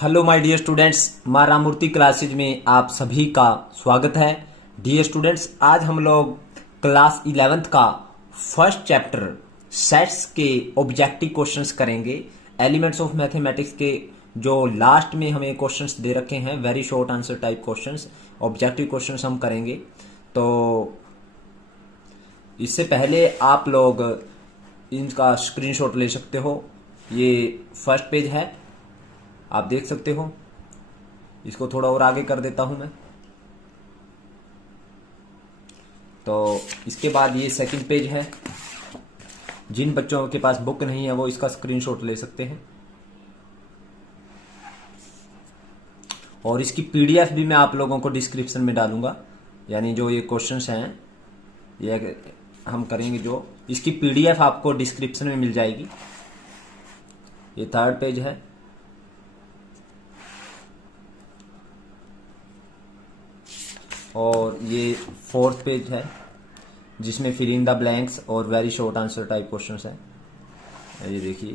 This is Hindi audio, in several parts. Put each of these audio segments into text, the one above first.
हेलो माय डियर स्टूडेंट्स, मां रामूर्ति क्लासेज में आप सभी का स्वागत है। डियर स्टूडेंट्स, आज हम लोग क्लास 11th का फर्स्ट चैप्टर सेट्स के ऑब्जेक्टिव क्वेश्चंस करेंगे। एलिमेंट्स ऑफ मैथमेटिक्स के जो लास्ट में हमें क्वेश्चंस दे रखे हैं, very short answer type questions, objective questions हम करेंगे। तो इससे पहले आप लोग इनका स्क्रीनशॉट ले सकते हो। ये फर्स्ट पेज है, आप देख सकते हो। इसको थोड़ा और आगे कर देता हूं मैं। तो इसके बाद ये सेकंड पेज है। जिन बच्चों के पास बुक नहीं है वो इसका स्क्रीनशॉट ले सकते हैं। और इसकी पीडीएफ भी मैं आप लोगों को डिस्क्रिप्शन में डालूंगा। यानी जो ये क्वेश्चंस हैं ये हम करेंगे, जो इसकी पीडीएफ आपको डिस्क्रिप्शन में मिल जाएगी। ये थर्ड पेज है। और ये फोर्थ पेज है जिसमें फिल इन द ब्लैंक्स और very short answer type questions है। ये देखिए।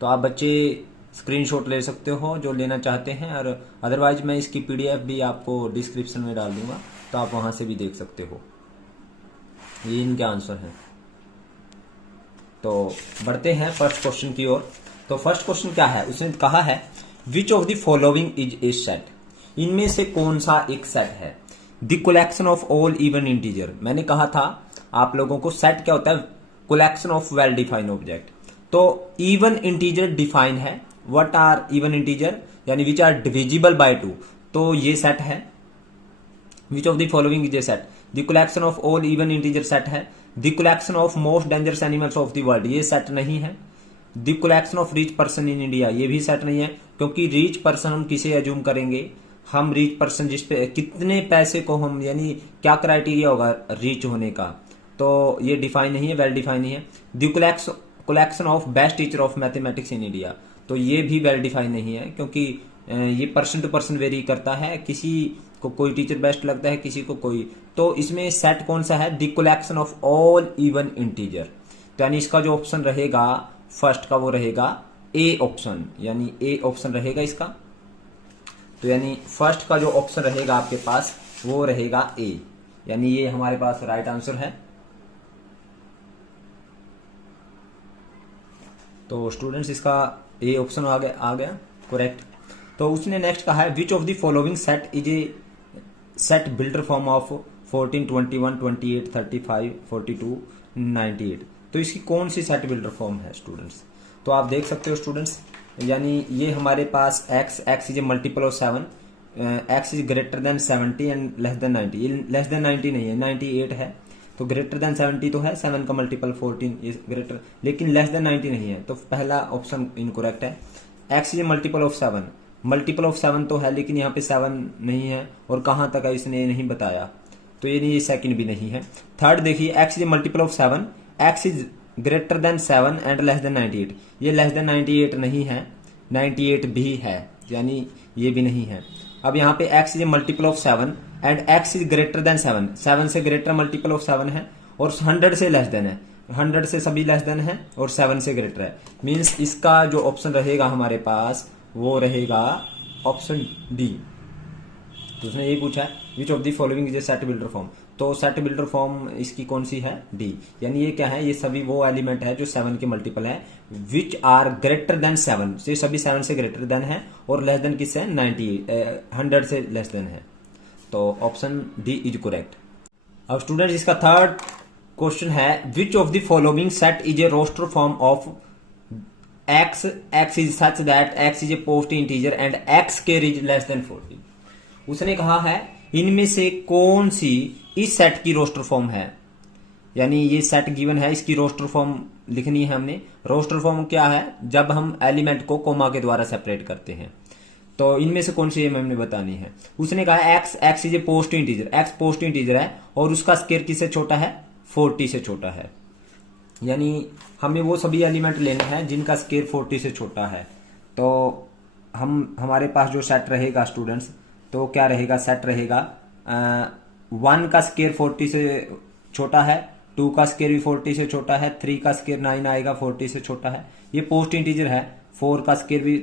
तो आप बच्चे स्क्रीनशॉट ले सकते हो जो लेना चाहते हैं, और अदरवाइज मैं इसकी पीडीएफ भी आपको डिस्क्रिप्शन में डाल दूंगा, तो आप वहां से भी देख सकते हो। ये इनके आंसर हैं। तो बढ़ते हैं फर्स्ट क्वेश्चन की ओर। तो फर्स्ट क्वेश्चन क्या है, उसने कहा है which of the following is a set. इनमें से कौन सा एक सेट है। The collection of all even integer. मैंने कहा था आप लोगों को सेट क्या होता है, collection of well defined object. तो इवन इंटीजर डिफाइन है। व्हाट आर इवन इंटीजर, यानी विच आर डिविजिबल बाय 2। तो ये सेट है। Which of the following is a set. The collection of all even integer set है। The collection of most dangerous animals of the world, ये सेट नहीं है। The collection of rich person in India, ये भी सेट नहीं है, क्योंकि रिच पर्सन हम किसे एज्यूम करेंगे। हम रिच पर्सन जिस पे कितने पैसे को हम, यानी क्या क्राइटेरिया होगा रिच होने का, तो ये डिफाइन नहीं है, वेल डिफाइन नहीं है। The collection of best teacher of mathematics in India, तो ये भी वेल डिफाइन नहीं है, क्योंकि ये पर्सन टू पर्सन वेरी करता है। किसी को कोई टीचर बेस्ट लगता है, किसी को कोई। तो इसमें सेट कौन सा है, the collection of all even integer. तो यानी इसका जो ऑप्शन रहेगा फर्स्ट का वो रहेगा ए ऑप्शन, यानी ए ऑप्शन रहेगा इसका। तो यानी फर्स्ट का जो ऑप्शन रहेगा आपके पास वो रहेगा ए, यानी ये हमारे पास राइट आंसर है। तो स्टूडेंट्स इसका ए ऑप्शन आ गया करेक्ट। तो उसने नेक्स्ट कहा है which of the following set is a set builder form of 14, 21, 28, 35, 42, 98। तो इसकी कौन सी सेट बिल्डर फॉर्म है स्टूडेंट्स। तो आप देख सकते हो स्टूडेंट्स, यानी ये हमारे पास x is a multiple of 7, x is greater than 70 and less than 90। ये लेस देन 90 नहीं है, 98 है। तो ग्रेटर देन 70 तो है, 7 का मल्टीपल 14, ये ग्रेटर, लेकिन लेस देन 90 नहीं है। तो पहला ऑप्शन इनकरेक्ट है। x is a multiple of 7, multiple of 7 तो है, लेकिन यहाँ पे 7 नहीं है, और कहाँ तक है इसने नहीं बताया, तो ये नहीं, ये सेकंड भी नहीं है। थर्ड देखिए, x is a multiple of 7, x is greater than 7 and less than 98। ये लेस देन 98 नहीं है, 98 भी है, यानी ये भी नहीं है। अब यहाँ पे x is multiple of 7 and x is greater than 7, 7 से ग्रेटर मल्टीपल ऑफ 7 है, और 100 से लेस देन है, 100 से सभी लेस देन है, और 7 से ग्रेटर है। मीन्स इसका जो ऑप्शन रहेगा हमारे पास वो रहेगा ऑप्शन डी। तो उसने ये पूछा है which of the following is a set builder form. तो सेट बिल्डर फॉर्म इसकी कौन सी है, डी। यानी ये क्या है, ये सभी वो एलिमेंट है जो 7 के मल्टीपल है, विच आर ग्रेटर देन 7, ये सभी 7 से ग्रेटर देन है, और लेस देन किससे, 100 से लेस देन है। तो ऑप्शन डी इज करेक्ट। अब स्टूडेंट इसका थर्ड क्वेश्चन है which of the following set is a roster form of x is such that x is a post integer and x square is less than 40। उसने कहा है इनमें से कौन सी इस सेट की रोस्टर फॉर्म है। यानी ये सेट गिवन है, इसकी रोस्टर फॉर्म लिखनी है हमने। रोस्टर फॉर्म क्या है, जब हम एलिमेंट को कोमा के द्वारा सेपरेट करते हैं। तो इनमें से कौन सी हमने बतानी है। उसने कहा x is a post integer, x post integer है, और उसका स्क्वायर किससे छोटा है, 40 से छोटा है। यानी हमें वो सभी एलिमेंट लेने हैं जिनका स्क्वायर 40 से छोटा है। तो हमारे पास जो सेट रहेगा स्टूडेंट्स, तो क्या रहेगा, सेट रहेगा 1 का स्क्वायर 40 से छोटा है, 2 का स्क्वायर भी 40 से छोटा है, 3 का स्क्वायर 9 आएगा 40 से छोटा है। ये पोस्ट इंटीजर है, 4 का स्क्वायर भी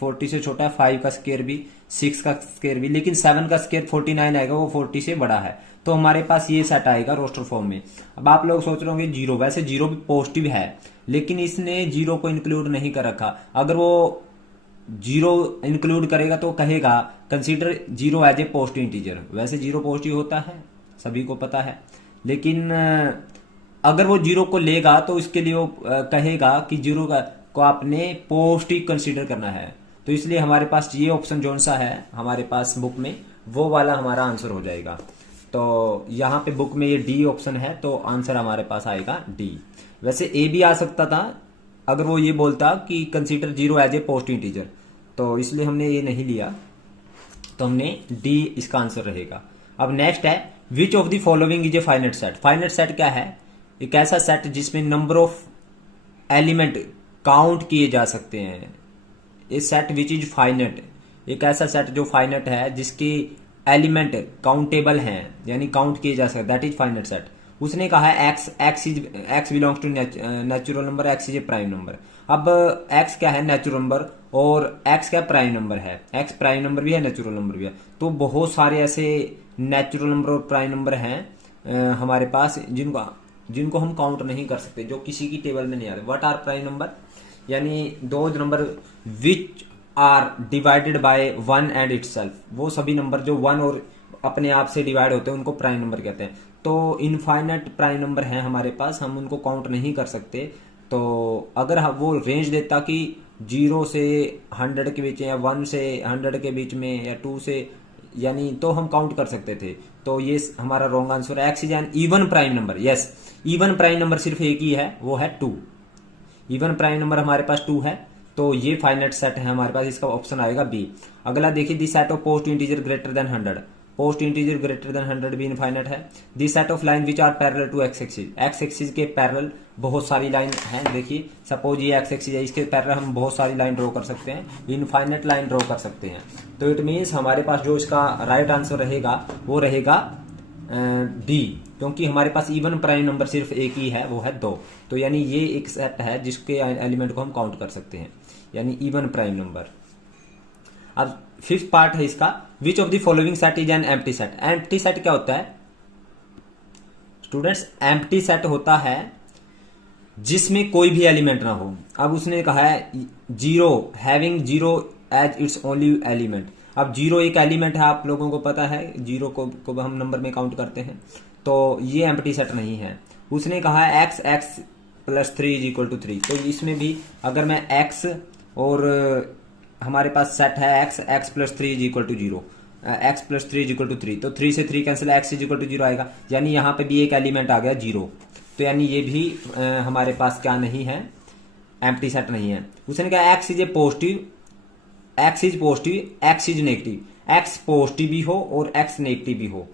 40 से छोटा है, 5 का स्क्वायर भी, 6 का स्क्वायर भी, लेकिन 7 का स्क्वायर 49 आएगा, वो 40 से बड़ा है। तो हमारे पास ये सेट आएगा रोस्टर फॉर्म में। अब आप लोग सोच रहे होंगे जीरो, वैसे जीरो भी पॉजिटिव है, लेकिन इसने जीरो को इंक्लूड नहीं कर रखा। अगर वो जीरो इंक्लूड करेगा तो कहेगा consider zero as a positive integer. वैसे जीरो पॉजिटिव होता है, सभी को पता है, लेकिन अगर वो जीरो को लेगा तो इसके लिए वो कहेगा कि जीरो को आपने पॉजिटिव कंसीडर करना है। तो इसलिए हमारे पास ये ऑप्शन जोन सा है हमारे पास बुक में, वो वाला हमारा आंसर हो जाएगा। तो यहाँ पे बुक में ये डी ऑप्शन है, तो आंसर हमारे पास आएगा डी। वैसे ए भी आ सकता था अगर वो ये बोलता कि consider zero as a positive integer, तो इसलिए हमने ये नहीं लिया, तो हमने डी इसका आंसर रहेगा। अब नेक्स्ट है which of the following is a finite set. Finite set क्या है? एक ऐसा सेट जिसमें नंबर ऑफ एलिमेंट काउंट किए जा सकते हैं। ए सेट विच इज फाइनाइट, एक ऐसा सेट जो फाइनाइट है जिसके एलिमेंट काउंटेबल हैं, यानी काउंट किए जा सकते, दैट इज फाइनाइट सेट। उसने कहा है x belongs to natural number, x is a prime number. अब एक्स क्या है? नेचुरल नंबर, और एक्स क्या प्राइम नंबर है, एक्स प्राइम नंबर भी है, नेचुरल नंबर भी है। तो बहुत सारे ऐसे नेचुरल नंबर और प्राइम नंबर हैं हमारे पास जिनको हम काउंट नहीं कर सकते, जो किसी की टेबल में नहीं आते। What are prime number? यानी दो number which are divided by one and itself, वो सभी नंबर जो वन और अपने आप से डिवाइड होते हैं उनको प्राइम नंबर कहते हैं। तो इनफाइनाइट प्राइम नंबर हैं हमारे पास, हम उनको काउंट नहीं कर सकते। तो अगर वो रेंज देता कि 0 से 100 के बीच, या 1 से 100 के बीच में, या 2 से, यानी तो हम काउंट कर सकते थे। तो ये हमारा रॉन्ग आंसर है। X is N even prime number. Yes, even prime number सिर्फ एक ही है, वो है 2। इवन प्राइम नंबर हमारे पास 2 है, तो ये फाइनाइट सेट है हमारे पास, इसका ऑप्शन आएगा बी। अगला देखिए, the set of post integer greater than 100, post integer greater than 100 भी इनफाइनाइट है। The set of line which are parallel to x axis, x axis के पैरेलल बहुत सारी लाइन हैं। देखिए सपोज ये एक्स एक्सिस है, इसके पैरेलल हम बहुत सारी लाइन ड्रॉ कर सकते हैं, इनफाइनाइट लाइन ड्रॉ कर सकते हैं। तो इट मीन्स हमारे पास जो इसका राइट आंसर रहेगा वो रहेगा डी, क्योंकि हमारे पास इवन प्राइम नंबर सिर्फ एक ही है, वो है 2। तो यानी ये एक सेट है जिसके एलिमेंट को हम काउंट कर सकते हैं, यानी इवन प्राइम नंबर। अब फिफ्थ पार्ट है इसका, विच of the following set is an empty set. Empty set क्या होता है स्टूडेंट्स? एम्प्टी सेट होता है जिसमें कोई भी एलिमेंट ना हो। अब उसने कहा है zero, having zero as its only element. अब जीरो एक एलिमेंट है, आप लोगों को पता है, जीरो को हम नंबर में काउंट करते हैं, तो ये एम्प्टी सेट नहीं है। उसने कहा है x x plus 3 is equal to 3, तो इसमें भी अगर मैं एक्स और हमारे पास सेट है x x plus 3 is equal to 0, x plus 3 is equal to 3, तो 3 से 3 cancel, x is equal to 0 आएगा, यानी यहाँ पे भी एक एलिमेंट आ गया 0। तो यानी ये भी हमारे पास क्या नहीं है, एम्प्टी सेट नहीं है। उसने कहा x is a positive, x is positive, x is negative, x positive भी हो और एक्स नेगेटिव भी हो।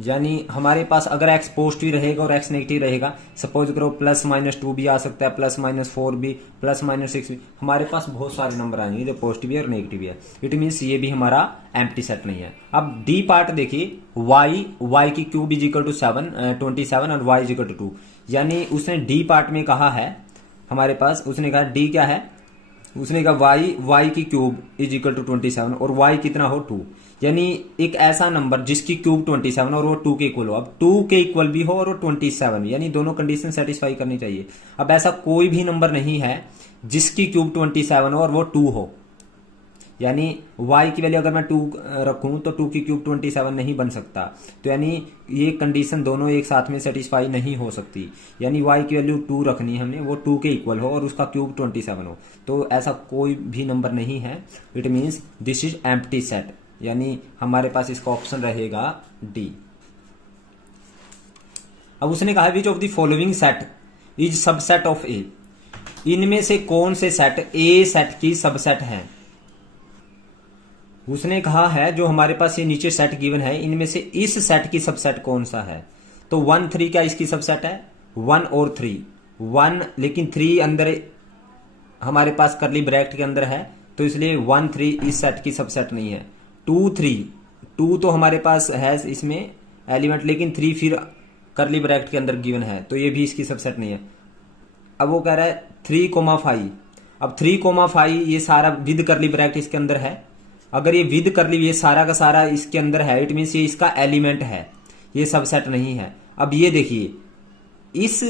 यानी हमारे पास अगर एक्स पॉजिटिव रहेगा और एक्स नेगेटिव रहेगा, सपोज करो +-2 भी आ सकता है, +-4 भी, +-6 भी, हमारे पास बहुत सारे नंबर आएंगे जो पॉजिटिव है और नेगेटिव है। इट मीन्स ये भी हमारा एम्प्टी सेट नहीं है। अब डी पार्ट देखिए, y की क्यूब इज इक्वल टू 27 और y इज इक्वल टू 2, यानी उसने डी पार्ट में कहा है हमारे पास, उसने कहा डी क्या है, उसने कहा y की क्यूब इज इक्वल टू 27 और y कितना हो 2, यानी एक ऐसा नंबर जिसकी क्यूब 27 और वो 2 के इक्वल हो। अब 2 के इक्वल भी हो और वो 27, यानी दोनों कंडीशन सेटिस्फाई करनी चाहिए। अब ऐसा कोई भी नंबर नहीं है जिसकी क्यूब 27 हो और वो 2 हो, यानी y की वैल्यू अगर मैं 2 रखूं तो 2 की क्यूब 27 नहीं बन सकता। तो यानी ये कंडीशन दोनों एक साथ में सेटिस्फाई नहीं हो सकती, यानी y की वैल्यू 2 रखनी है हमने, वो 2 के इक्वल हो और उसका क्यूब 27 हो। तो ऐसा कोई भी नंबर नहीं है। It means this is empty set, यानी हमारे पास इसका ऑप्शन रहेगा डी। अब उसने कहा which of the following set is subset of A, इनमें से कौन से सेट ए सेट की सबसेट है। उसने कहा है जो हमारे पास ये नीचे सेट गिवन है, इनमें से इस सेट की सबसेट कौन सा है। तो 1 3 क्या इसकी सबसेट है, 1 और 3, 1 लेकिन 3 अंदर हमारे पास करली ब्रैकेट के अंदर है, तो इसलिए 1 3 इस सेट की सबसेट नहीं है। 2 3, 2 तो हमारे पास है इसमें एलिमेंट, लेकिन 3 फिर करली ब्रैकेट के अंदर गिवन है, तो ये भी इसकी सबसेट नहीं है। अब वो कह रहा है 3, 5, अब 3,5 ये सारा विद करली ब्रैकेट इसके अंदर है। अगर ये विद करली ये सारा का सारा इसके अंदर है, इट मीन्स ये इसका एलिमेंट है, ये सबसेट नहीं है। अब ये देखिए इस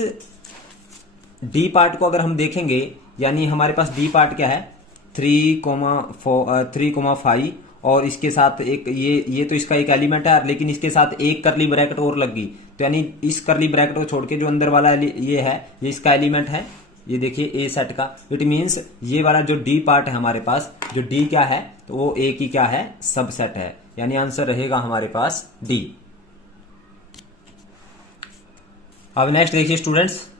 डी पार्ट को अगर हम देखेंगे, यानी हमारे पास डी पार्ट क्या है 3,5 और इसके साथ एक ये तो इसका एक एलिमेंट है, लेकिन इसके साथ एक करली ब्रैकेट और लग गई, तो यानी इस करली ब्रैकेट को छोड़ के जो अंदर वाला ये है ये इसका एलिमेंट है। ये देखिए ए सेट का, इट मीन्स ये वाला जो डी पार्ट है हमारे पास, जो डी क्या है तो वो ए की क्या है सबसेट है, यानी आंसर रहेगा हमारे पास डी। अब नेक्स्ट देखिए स्टूडेंट्स,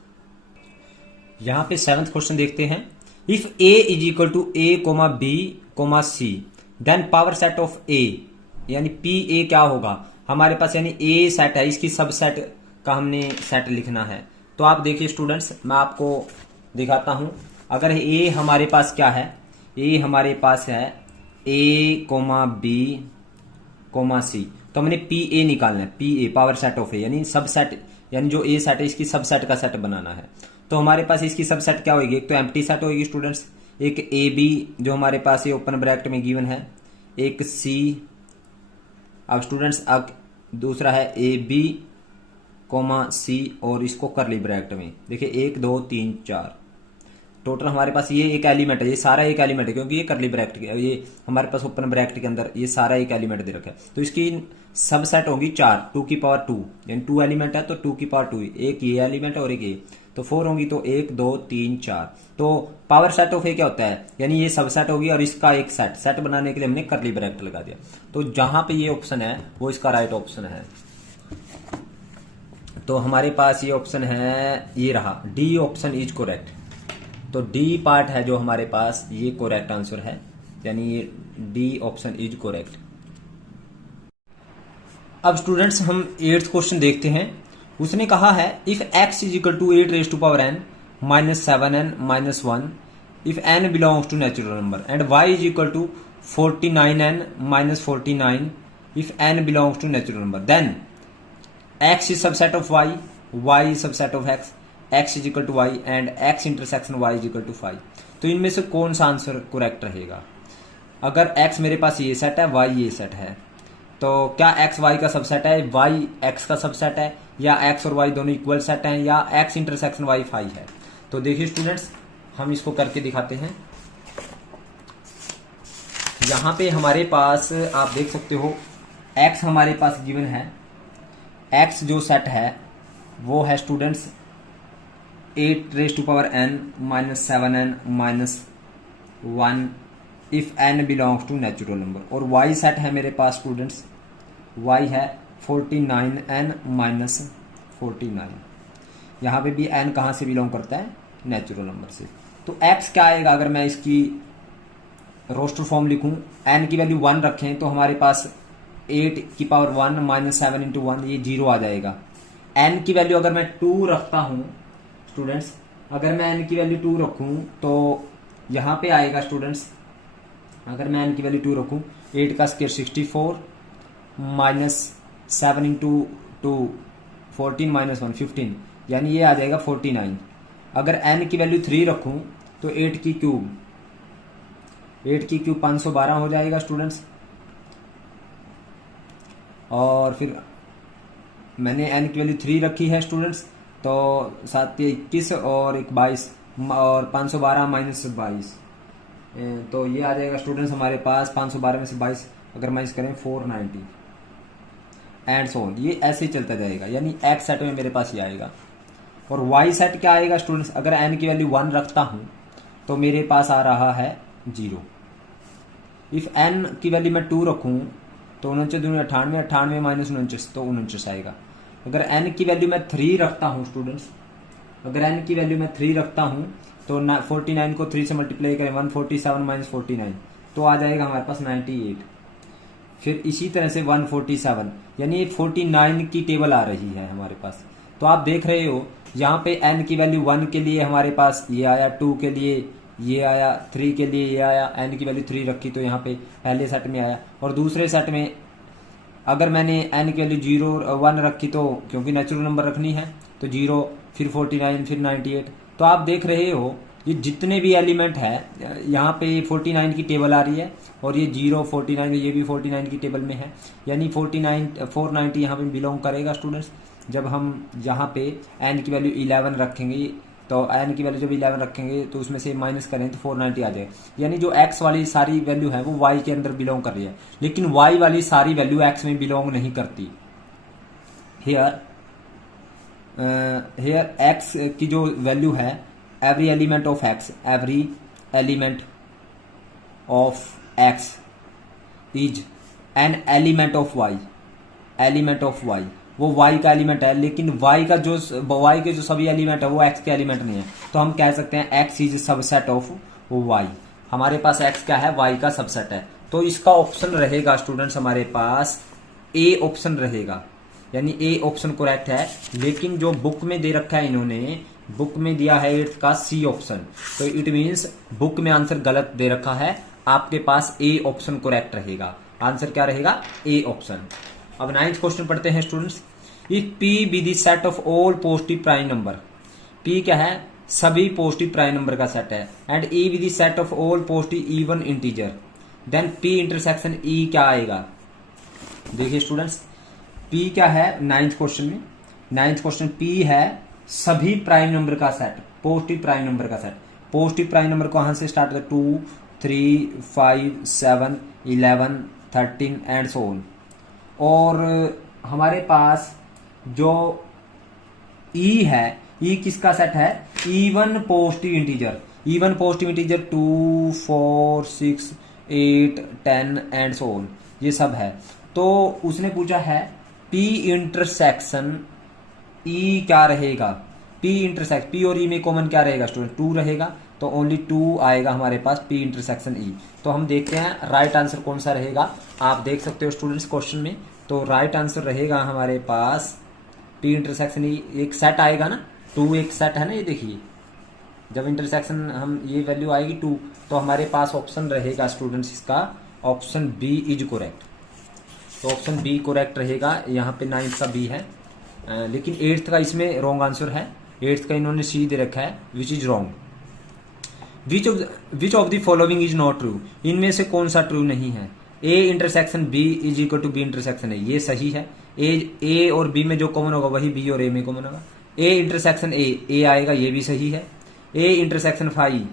यहां पे 7th क्वेश्चन देखते हैं। If A is equal to A comma B comma C then power set of A, यानी पी ए क्या होगा हमारे पास, यानी ए सेट है, इसकी सबसेट का हमने सेट लिखना है। तो आप देखिए स्टूडेंट्स, मैं आपको दिखाता हूं। अगर ए हमारे पास क्या है, ए हमारे पास है A comma B comma C, तो हमने पी ए निकालना है, P A power set of A, यानी सबसेट, यानी जो ए सेट है इसकी सबसेट का सेट बनाना है। तो हमारे पास इसकी सबसेट क्या होगी, एक तो एम्प्टी सेट होगी स्टूडेंट्स, एक ए बी जो हमारे पास ये ओपन ब्रैकेट में गिवन है, एक सी, अब स्टूडेंट्स अब दूसरा है ए बी कोमा सी और इसको करली ब्रैकेट में देखिए 1 2 3 4, टोटल हमारे पास ये एक एलिमेंट है, ये सारा एक एलिमेंट है क्योंकि ये करली ब्रैकेट ये हमारे पास ओपन ब्रैकेट के अंदर ये सारा एक एलिमेंट दे रखा है। तो इसकी सबसेट होगी 4, 2 की पावर 2, यानी 2 एलिमेंट है तो 2 की पावर 2, एक ये एलिमेंट और एक ये, तो 4 होंगी, तो 1 2 3 4। तो पावर सेट ऑफ ए क्या होता है, यानी ये सबसेट होगी और इसका एक सेट बनाने के लिए हमने करली ब्रैकेट लगा दिया। तो जहां पे ये ऑप्शन है वो इसका राइट ऑप्शन है। तो हमारे पास ये ऑप्शन है, ये रहा डी ऑप्शन इज करेक्ट। तो डी पार्ट है जो हमारे पास ये करेक्ट आंसर है, यानी ये डी ऑप्शन इज करेक्ट। अब स्टूडेंट्स हम 8th क्वेश्चन देखते हैं। उसने कहा है if x is equal to 8 raise to power n minus 7n minus 1 if n belongs to natural number and y is equal to 49n minus 49 if n belongs to natural number, then x is subset of y is subset of x is equal to y and x intersection y is equal to 5। तो इनमें से कौन सा आंसर करेक्ट रहेगा। अगर x मेरे पास ये सेट है, y ये सेट है, तो क्या x y का सबसेट है, y x का सबसेट है, या x और y दोनों इक्वल सेट हैं, या x इंटरसेक्शन y 5 है। तो देखिए स्टूडेंट्स, हम इसको करके दिखाते हैं। यहां पे हमारे पास आप देख सकते हो x हमारे पास गिवन है, x जो सेट है वो है students 8 raise to power n minus 7n minus 1 if n belongs to natural number, और y सेट है मेरे पास स्टूडेंट्स, y है 49n माइनस 49। यहाँ पे भी n कहाँ से बिलोंग करता है, नेचुरल नंबर से। तो x क्या आएगा, अगर मैं इसकी रोस्टर फॉर्म लिखूं, n की वैल्यू 1 रखें तो हमारे पास 8 की पावर 1 माइनस 7 इंटू 1 ये 0 आ जाएगा। n की वैल्यू अगर मैं 2 रखता हूं स्टूडेंट्स, अगर मैं n की वैल्यू 2 रखूं तो यहाँ पे आएगा स्टूडेंट्स, अगर मैं n की वैल्यू 2 रखूं 8 का स्क्वायर 64 माइनस 7 इंटू 2 14 माइनस 1 15, यानी ये आ जाएगा 49। अगर n की वैल्यू 3 रखूं तो 8 की क्यूब 512 हो जाएगा स्टूडेंट्स। और फिर मैंने n की वैल्यू 3 रखी है स्टूडेंट्स, तो 7 21 और 22 और 512 माइनस 22, तो ये आ जाएगा स्टूडेंट्स हमारे पास 512 में से 22 अगर माइनस करें 490 एंड सो ऑन, ये ऐसे ही चलता जाएगा। यानी x सेट में मेरे पास ये आएगा। और y सेट क्या आएगा स्टूडेंट्स, अगर n की वैल्यू 1 रखता हूं तो मेरे पास आ रहा है 0। इफ n की वैल्यू मैं 2 रखूं तो 49 दूनी 98, 98 माइनस 49 तो 49 आएगा। अगर n की वैल्यू मैं 3 रखता हूं स्टूडेंट्स, अगर n की वैल्यू मैं 3 रखता हूं तो 49 को 3 से मल्टीप्लाई करें 147 माइनस 49 तो आ जाएगा हमारे पास 98। फिर इसी तरह से 147, यानी 49 की टेबल आ रही है हमारे पास। तो आप देख रहे हो यहाँ पे n की वैल्यू 1 के लिए हमारे पास ये आया, 2 के लिए ये आया, 3 के लिए ये आया, n की वैल्यू 3 रखी तो यहाँ पे पहले सेट में आया। और दूसरे सेट में अगर मैंने n की वैल्यू 0 1 रखी तो क्योंकि नेचुरल नंबर रखनी है तो 0, फिर 49, फिर 98। तो आप देख रहे हो ये जितने भी एलिमेंट है, यहाँ पे 49 की टेबल आ रही है और ये 0 49 ये भी 49 की टेबल में है, यानी 490 यहाँ पे बिलोंग करेगा स्टूडेंट्स। जब हम यहाँ पे n की वैल्यू 11 रखेंगे तो n की वैल्यू जब 11 रखेंगे तो उसमें से माइनस करें तो 490 आ जाएगा, यानी जो x वाली सारी वैल्यू है वो y के अंदर बिलोंग कर रही है, लेकिन y वाली सारी वैल्यू x में बिलोंग नहीं करती। हेयर x की जो वैल्यू है, every element of x, every element of x is an element of y, element of y, वो y का एलिमेंट है, लेकिन y के जो सभी एलिमेंट है वो x के एलिमेंट नहीं है, तो हम कह सकते हैं x is subset of y। हमारे पास x क्या है, y का सबसेट है, तो इसका ऑप्शन रहेगा स्टूडेंट्स हमारे पास A ऑप्शन रहेगा, यानी A ऑप्शन करेक्ट है। लेकिन जो बुक में दे रखा है इन्होंने, बुक में दिया है 8th का C ऑप्शन, तो इट मीन्स बुक में आंसर गलत दे रखा है, आपके पास A ऑप्शन करेक्ट रहेगा। आंसर क्या रहेगा, A ऑप्शन। अब 9th क्वेश्चन पढ़ते हैं students. If P be the set of all positive prime number, P क्या है, सभी पॉजिटिव प्राइम नंबर का सेट है, and E be the set of all positive even integer, then P intersection E क्या आएगा। देखिए स्टूडेंट्स, P क्या है 9th क्वेश्चन में, 9th क्वेश्चन P है सभी प्राइम नंबर का सेट, पॉजिटिव प्राइम नंबर का सेट। पॉजिटिव प्राइम नंबर कहां से स्टार्ट होता है, 2 3 5 7 11 13 एंड सो ऑन। और हमारे पास जो E है, E किसका सेट है, even positive integer, even positive integer 2 4 6 8 10 and so on, ये सब है। तो उसने पूछा है P इंटरसेक्शन E क्या रहेगा, P इंटरसेक्शन P और E में कॉमन क्या रहेगा स्टूडेंट, 2 रहेगा, तो ओनली 2 आएगा हमारे पास P इंटरसेक्शन E। तो हम देखते हैं राइट आंसर कौन सा रहेगा, आप देख सकते हो स्टूडेंट्स क्वेश्चन में। तो राइट आंसर रहेगा हमारे पास P इंटरसेक्शन E, एक सेट आएगा ना, 2 एक सेट है ना, ये देखिए जब इंटरसेक्शन हम ये वैल्यू आएगी 2, तो हमारे पास ऑप्शन रहेगा स्टूडेंट्स इसका ऑप्शन B इज करेक्ट। तो ऑप्शन B करेक्ट रहेगा, यहाँ पे 9th का B है, लेकिन 8th का इसमें रॉन्ग आंसर है, 8th का इन्होंने C दे रखा है which is wrong. Which of the following is not true, इनमें से कौन सा ट्रू नहीं है। A intersection B is equal to B intersection A, ये सही है। A और B में जो कॉमन होगा वही B और A में कॉमन होगा। A इंटरसेक्शन A आएगा, ये भी सही है। A इंटरसेक्शन फाई,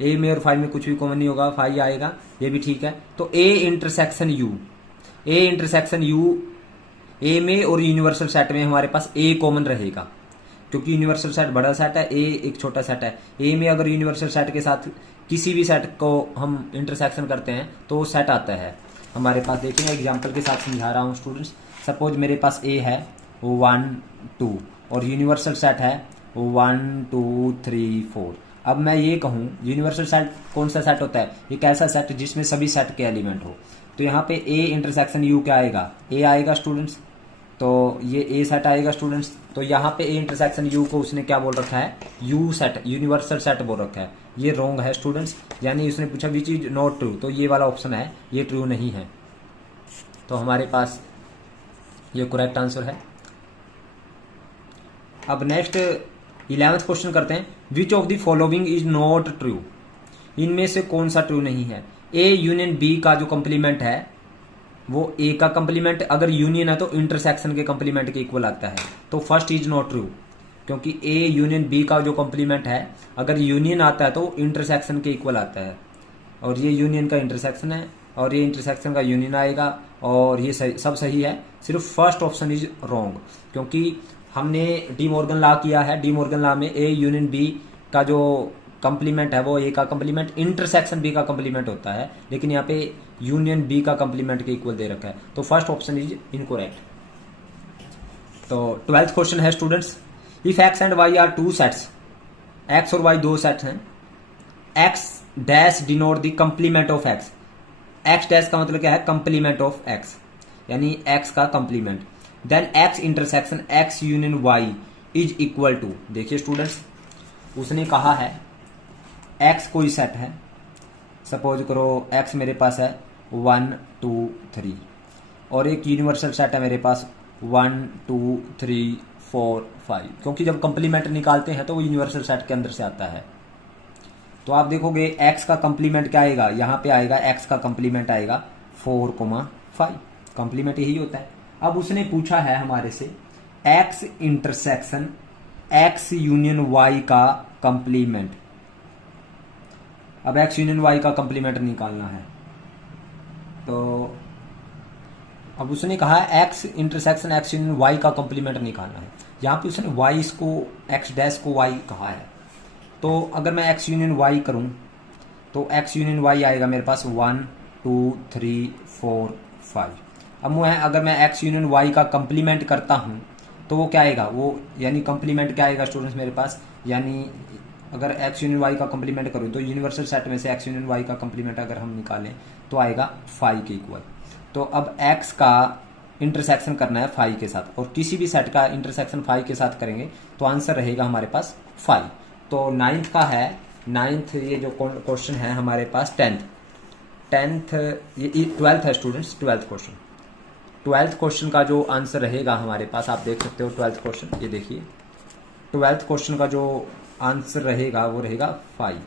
A में और फाई में कुछ भी कॉमन नहीं होगा, फाई आएगा, ये भी ठीक है। तो A intersection U, A intersection U, A में और यूनिवर्सल सेट में हमारे पास A कॉमन रहेगा, क्योंकि यूनिवर्सल सेट बड़ा सेट है, A एक छोटा सेट है। A में अगर यूनिवर्सल सेट के साथ किसी भी सेट को हम इंटरसेक्शन करते हैं तो वो सेट आता है हमारे पास। देखेंगे एग्जांपल के साथ समझा रहा हूँ स्टूडेंट्स। सपोज मेरे पास A है 1 2 और यूनिवर्सल सेट है 1 2 3 4। अब मैं ये कहूँ यूनिवर्सल सेट कौन सा सेट होता है, एक ऐसा सेट जिसमें सभी सेट के एलिमेंट हो। तो यहाँ पे A इंटरसेक्शन U क्या आएगा, A आएगा स्टूडेंट्स, तो ये A सेट आएगा स्टूडेंट्स। तो यहाँ पे A इंटरसेक्शन U को उसने क्या बोल रखा है, U सेट, यूनिवर्सल सेट बोल रखा है, ये रॉन्ग है स्टूडेंट्स। यानी उसने पूछा विच इज नॉट ट्रू, तो ये वाला ऑप्शन है, ये ट्रू नहीं है, तो हमारे पास ये करेक्ट आंसर है। अब नेक्स्ट 11th क्वेश्चन करते हैं। विच of the following is not true, इनमें से कौन सा ट्रू नहीं है। A यूनियन B का जो कंप्लीमेंट है वो A का कंप्लीमेंट अगर यूनियन है तो इंटरसेक्शन के कंप्लीमेंट के इक्वल आता है, तो फर्स्ट इज नॉट ट्रू, क्योंकि A यूनियन B का जो कंप्लीमेंट है अगर यूनियन आता है तो इंटरसेक्शन के इक्वल आता है, और ये यूनियन का इंटरसेक्शन है और ये इंटरसेक्शन का यूनियन आएगा, और ये सब सही है, सिर्फ फर्स्ट ऑप्शन इज रॉन्ग, क्योंकि हमने डी मॉर्गन लॉ किया है। डी मॉर्गन लॉ में A यूनियन B का जो कंप्लीमेंट है वो A का कंप्लीमेंट इंटरसेक्शन B का कंप्लीमेंट होता है, लेकिन यहाँ पे यूनियन B का कंप्लीमेंट के इक्वल दे रखा है, तो फर्स्ट ऑप्शन इज इनकरेक्ट। तो 12th क्वेश्चन है students. If x and y are two sets, x और y दो सेट्स हैं, x dash denote the complement of x, x dash का मतलब क्या है, कंप्लीमेंट ऑफ x, यानी x का complement, then x intersection x union y is equal to. देखिए स्टूडेंट्स, उसने कहा है x कोई सेट है, सपोज करो x मेरे पास है 1 2 3, और एक यूनिवर्सल सेट है मेरे पास 1 2 3 4 5, क्योंकि जब कंप्लीमेंट निकालते हैं तो वो यूनिवर्सल सेट के अंदर से आता है। तो आप देखोगे x का कंप्लीमेंट क्या आएगा, यहाँ पे आएगा x का कंप्लीमेंट आएगा 4,5। कंप्लीमेंट यही होता है। अब उसने पूछा है हमारे से x intersection x union y का कंप्लीमेंट। अब x यूनियन y का कंप्लीमेंट निकालना है। तो अब उसने कहा x intersection x union y का कंप्लीमेंट निकालना है। यहाँ पे उसने y इसको x डैश को y कहा है। तो अगर मैं x यूनियन y करूँ तो x यूनियन y आएगा मेरे पास 1 2 3 4 5। अब अगर मैं x यूनियन y का कंप्लीमेंट करता हूँ तो वो क्या आएगा, वो यानी कंप्लीमेंट क्या आएगा स्टूडेंट्स मेरे पास, यानी अगर x यूनियन y का कंप्लीमेंट करूँ तो यूनिवर्सल सेट में से x यूनियन y का कंप्लीमेंट अगर हम निकालें तो आएगा 5 के इक्वल। तो अब x का इंटरसेक्शन करना है 5 के साथ, और किसी भी सेट का इंटरसेक्शन 5 के साथ करेंगे तो आंसर रहेगा हमारे पास 5। तो 9th का है, 9th ये जो क्वेश्चन है हमारे पास 10th ये 12th है students, 12th question. 12th question का जो आंसर रहेगा हमारे पास, आप देख सकते हो 12th क्वेश्चन, ये देखिए 12th क्वेश्चन का जो आंसर रहेगा वो रहेगा 5।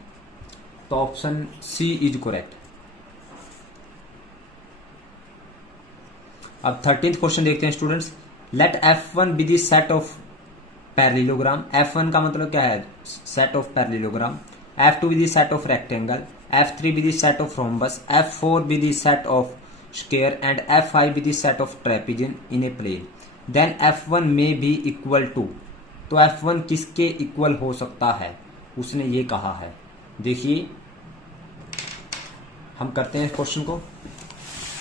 तो ऑप्शन सी इज करेक्ट। अब 13th क्वेश्चन देखते हैं students. Let F1 be the set of parallelogram. F1 का मतलब क्या है, set of parallelogram. F2 be the set of rectangle. F3 be the set of rhombus. F4 be the set of square and F5 be the set of trapezium in a plane. Then F1 में बी इक्वल टू। तो F1 किसके इक्वल हो सकता है, उसने ये कहा है। देखिए हम करते हैं क्वेश्चन को।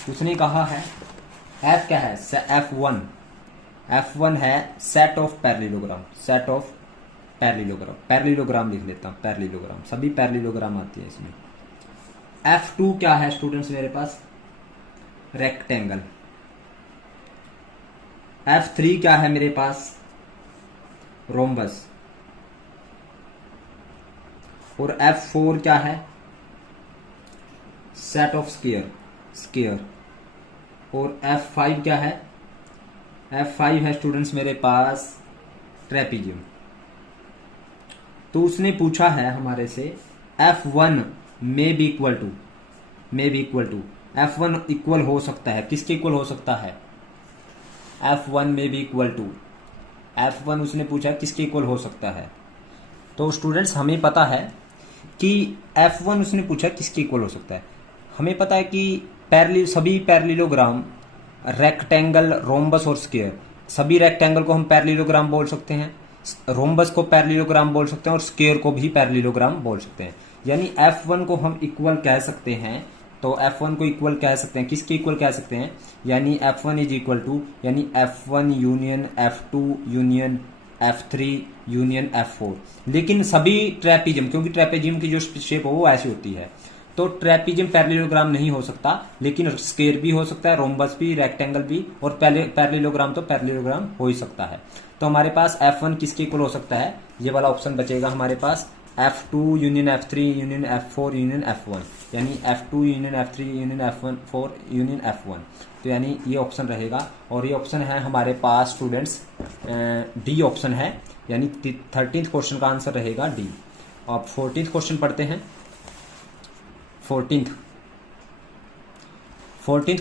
उसने कहा है F क्या है, F1 है set of parallelogram, set of parallelogram, parallelogram लिख लेता हूं, पैरेललोग्राम, सभी पैरेललोग्राम आती है इसमें। F2 क्या है स्टूडेंट्स मेरे पास, रेक्टेंगल। F3 क्या है मेरे पास, रोम्बस। और F4 क्या है, सेट ऑफ स्क्वायर। और F5 क्या है, F5 है स्टूडेंट्स मेरे पास ट्रेपेजियम। तो उसने पूछा है हमारे से F1 में भी इक्वल टू, F1 इक्वल हो सकता है, किसके इक्वल हो सकता है, F1 में भी इक्वल टू। F1 उसने पूछा किसके इक्वल हो सकता है। तो स्टूडेंट्स हमें पता है कि F1 उसने पूछा किसके इक्वल हो सकता है। हमें पता है कि सभी पैरेललोग्राम, रेक्टेंगल, रोम्बस और स्क्वायर, सभी रेक्टेंगल को हम पैरेललोग्राम बोल सकते हैं, रोम्बस को पैरेललोग्राम बोल सकते हैं और स्क्वायर को भी पैरेललोग्राम बोल सकते हैं। यानी F1 को हम इक्वल कह सकते हैं। तो F1 को इक्वल कह सकते हैं, किसके इक्वल कह सकते हैं, यानी F1 इज इक्वल टू, यानी F1 union F2 union F3 union F4। लेकिन सभी ट्रेपेजियम, क्योंकि ट्रेपेजियम की जो शेप हो वो ऐसी होती है, तो ट्रेपेजियम पैरेललोग्राम नहीं हो सकता, लेकिन स्क्वायर भी हो सकता है, रोम्बस भी, रेक्टेंगल भी, और पैरेललोग्राम तो पैरेललोग्राम हो ही सकता है। तो हमारे पास F1 किसके इक्वल हो सकता है, ये वाला ऑप्शन बचेगा हमारे पास, F2 union F3 union F4 union F1, यानी F2 union F3 union F4 union F1। तो यानी ये ऑप्शन रहेगा, और ये ऑप्शन है हमारे पास स्टूडेंट्स डी ऑप्शन है, यानी 13th क्वेश्चन का आंसर रहेगा डी। अब 14th क्वेश्चन पढ़ते हैं। 14th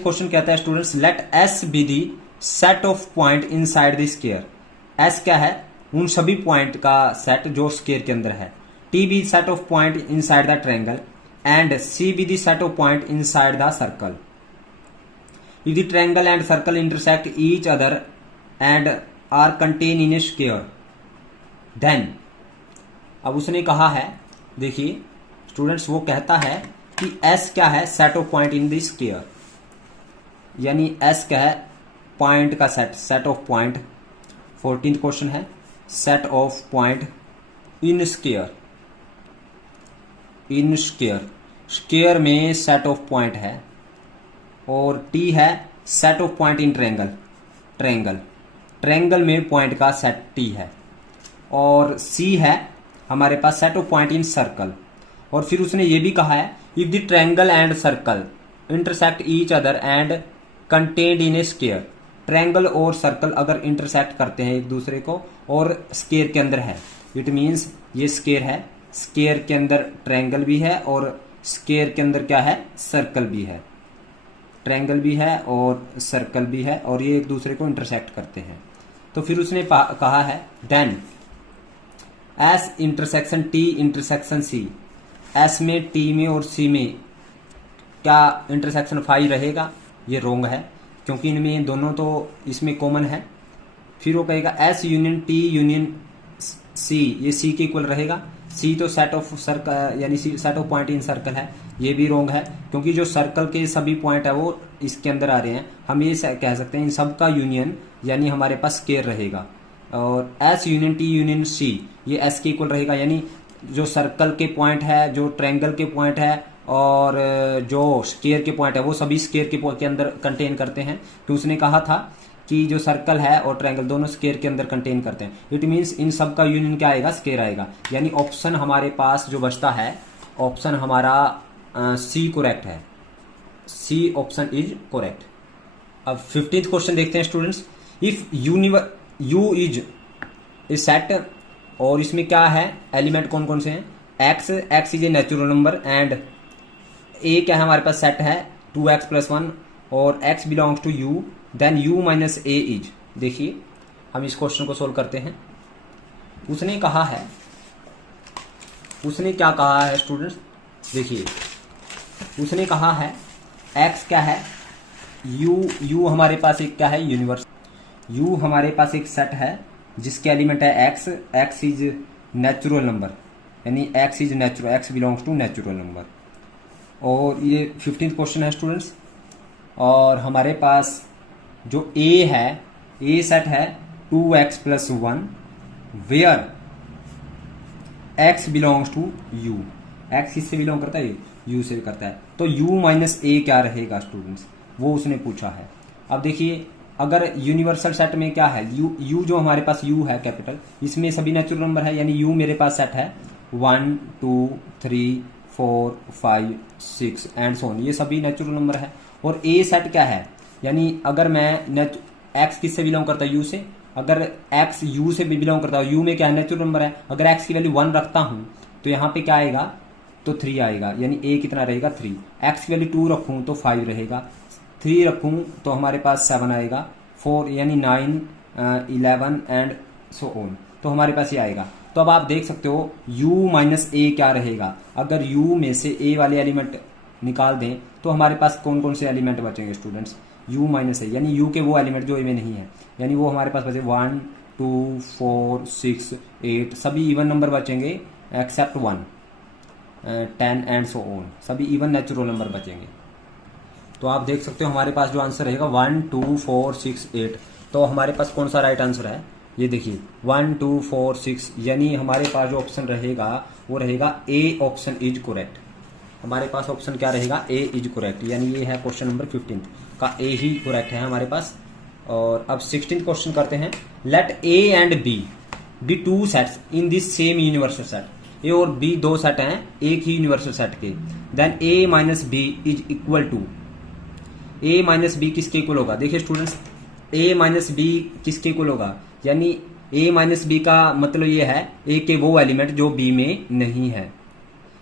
क्वेश्चन कहता है students, let S be the set of point inside the square. S क्या है, उन सभी पॉइंट का सेट जो स्क्वायर के अंदर है। T be set of point inside the triangle and C be the set of point inside the circle. If the triangle and circle intersect each other and are contained in a square, then, अब उसने कहा है, देखिए स्टूडेंट्स वो कहता है कि S क्या है, set of point in the square, यानी S क्या है, पॉइंट का set, set of point. 14th question है, set of point in square, square में सेट ऑफ पॉइंट है। और T है set of point in triangle में पॉइंट का सेट T है। और C है हमारे पास set of point in circle. और फिर उसने ये भी कहा है, if the triangle and circle intersect each other and contained in A square. Triangle और सर्कल अगर इंटरसेक्ट करते हैं एक दूसरे को और स्क्वायर के अंदर है, इट मीन्स ये स्क्वायर है स्केयर के अंदर ट्रायंगल भी है और स्केयर के अंदर क्या है, सर्कल भी है। ट्रायंगल भी है और सर्कल भी है और ये एक दूसरे को इंटरसेक्ट करते हैं। तो फिर उसने कहा है then S intersection T intersection C, S में, टी में और सी में क्या इंटरसेक्शन फाई रहेगा? ये रोंग है, क्योंकि इनमें दोनों तो इसमें कॉमन है। फिर वो कहेगा S union T union C, ये सी के इक्वल रहेगा। सी तो सेट ऑफ सर्कल यानी set of point in circle है, ये भी रोंग है, क्योंकि जो सर्कल के सभी पॉइंट है वो इसके अंदर आ रहे हैं। हम ये कह सकते हैं इन सब का यूनियन यानी हमारे पास स्केयर रहेगा। और S union T union C, ये एस के इक्वल रहेगा, यानी जो सर्कल के पॉइंट है, जो ट्रायंगल के पॉइंट है और जो स्केयर के पॉइंट है वो सभी स्केयर के अंदर कंटेन करते हैं। तो उसने कहा था कि जो सर्कल है और ट्रायंगल दोनों स्केयर के अंदर कंटेन करते हैं। इट मीन्स इन सब का यूनियन क्या आएगा, स्केयर आएगा। यानी ऑप्शन हमारे पास जो बचता है, ऑप्शन हमारा सी करेक्ट है। C option is correct. अब 15th क्वेश्चन देखते हैं students. If U is a set, और इसमें क्या है, एलिमेंट कौन कौन से हैं, x is a natural number and A क्या है हमारे पास सेट है 2x+1 और x belongs to u, then u minus A is. देखिए हम इस क्वेश्चन को सोल्व करते हैं। उसने कहा है, उसने क्या कहा है स्टूडेंट्स, देखिए उसने कहा है x क्या है, u हमारे पास एक क्या है, यूनिवर्स। u हमारे पास एक सेट है जिसके एलिमेंट है x इज नेचुरल नंबर, यानी x is natural, x belongs to natural number. और ये 15th क्वेश्चन है स्टूडेंट्स। और हमारे पास जो a है, a सेट है 2x+1 where x belongs to u। x किससे बिलोंग करता है, u से करता है। तो u माइनस a क्या रहेगा स्टूडेंट्स, वो उसने पूछा है। अब देखिए अगर यूनिवर्सल सेट में क्या है, u जो हमारे पास u है कैपिटल, इसमें सभी नेचुरल नंबर है, यानी u मेरे पास सेट है 1 2 3 4 5 6 एंड सो ऑन, ये सभी नेचुरल नंबर है। और a सेट क्या है, यानी अगर मैं x किससे बिलोंग करता है, u से, अगर x u से भी बिलोंग करता है, u में क्या है, नेचुरल नंबर है। अगर x की वैल्यू 1 रखता हूं तो यहाँ पे क्या आएगा, तो 3 आएगा, यानी a कितना रहेगा 3। x की वैल्यू 2 रखूं तो 5 रहेगा, 3 रखूं तो हमारे पास 7 आएगा, 4 यानी 9 11 एंड सो ऑन, तो हमारे पास ये आएगा। तो अब आप देख सकते हो u माइनस ए क्या रहेगा। अगर u में से a वाले एलिमेंट निकाल दें तो हमारे पास कौन कौन से एलिमेंट बचेंगे स्टूडेंट्स, u माइनस ए, यानी u के वो एलिमेंट जो a में नहीं है, यानी वो हमारे पास बचे 1 2 4 6 8, सभी इवन नंबर बचेंगे एक्सेप्ट 1 10 एंड सो ऑन, सभी इवन नेचुरल नंबर बचेंगे। तो आप देख सकते हो हमारे पास जो आंसर रहेगा 1 2 4 6 8। तो हमारे पास कौन सा राइट आंसर है, ये देखिए 1 2 4 6, यानी हमारे पास जो ऑप्शन रहेगा वो रहेगा ए ऑप्शन इज करेक्ट। हमारे पास ऑप्शन क्या रहेगा, ए इज करेक्ट, यानी ये है क्वेश्चन नंबर 15 का ए ही करेक्ट है हमारे पास। और अब 16th क्वेश्चन करते हैं। Let A and B two sets in this same universal set. A और बी दो सेट हैं एक ही यूनिवर्सल सेट के, then A minus B is equal to, A minus B किसके इक्वल होगा। देखिए स्टूडेंट्स ए माइनस बी किसके इक्वल होगा, यानी ए माइनस बी का मतलब ये है ए के वो एलिमेंट जो बी में नहीं है,